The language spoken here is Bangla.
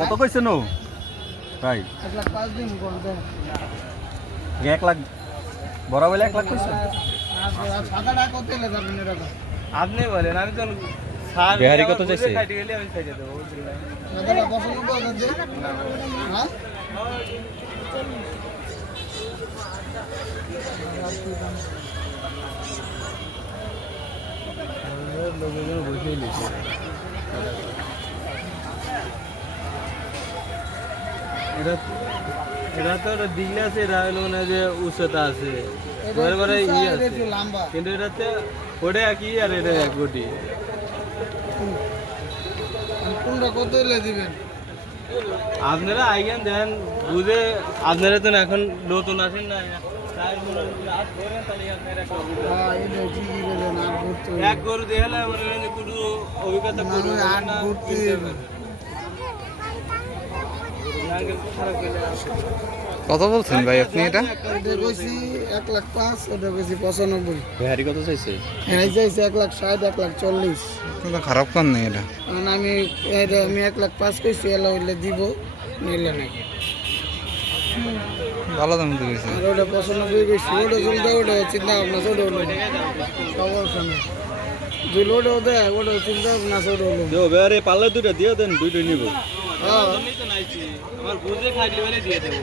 কত কইছে নো ভাই 1,05,000 দিন কোন দেন 1 লাখ বড় বলে 1 লাখ কইছে সাদাটা কত এলে যাবেন এটা আপনি বলেন আমি তো স্যার বিহারি কত চাইছে? খাইতে গেলে আমি খাইতে দেবো সাদাটা পছন্দ করেন যে হ্যাঁ লোকজন বসেই লিখে এরা এরা তো দিলে আছে এরা হলো না যে উচ্চতা আছে ঘরে ঘরে ই আছে লম্বা কিন্তু এটাতে ওটা একই আর এটা এক কোটি কোনটা কত এলে দিবেন আপনারা আইগেন দেন বুঝে আপনারা তো এখন নতুন আছেন না তাই মনে হয় রাত ধরে তাহলে আপনারা হ্যাঁ এটা ঠিকই বলেন আর ঘুরতে এক গরু দেখালে মনে হয় কোনো অভিজ্ঞতা করবো আর না ঘুরতে কত বলছেন ভাই আপনি এটা এটা কইছি 1,05,000 ওটা কইছি 95 বিহারি কত চাইছে হ্যাঁ চাইছে 1,60,000 1,40,000 তো খারাপ কর নেই এটা কারণ আমি 1,05,000 কইছি এলা হইলে দিব নিলে নাই ভালো দাম তো গেছে আর ওটা 95 কইছি ওটা চলতে ওটা চিন্তা ভাবনা ছোট হলো সমস্যা নেই দুই লোডও দেয় ওটা চিন্তা ভাবনা ছোট হলো দিও বিহারি পারলে দুইটা দিয়ে দেন দুইটাই নিব হ্যাঁ আমার বুঝে খাইলে দিয়ে দেবো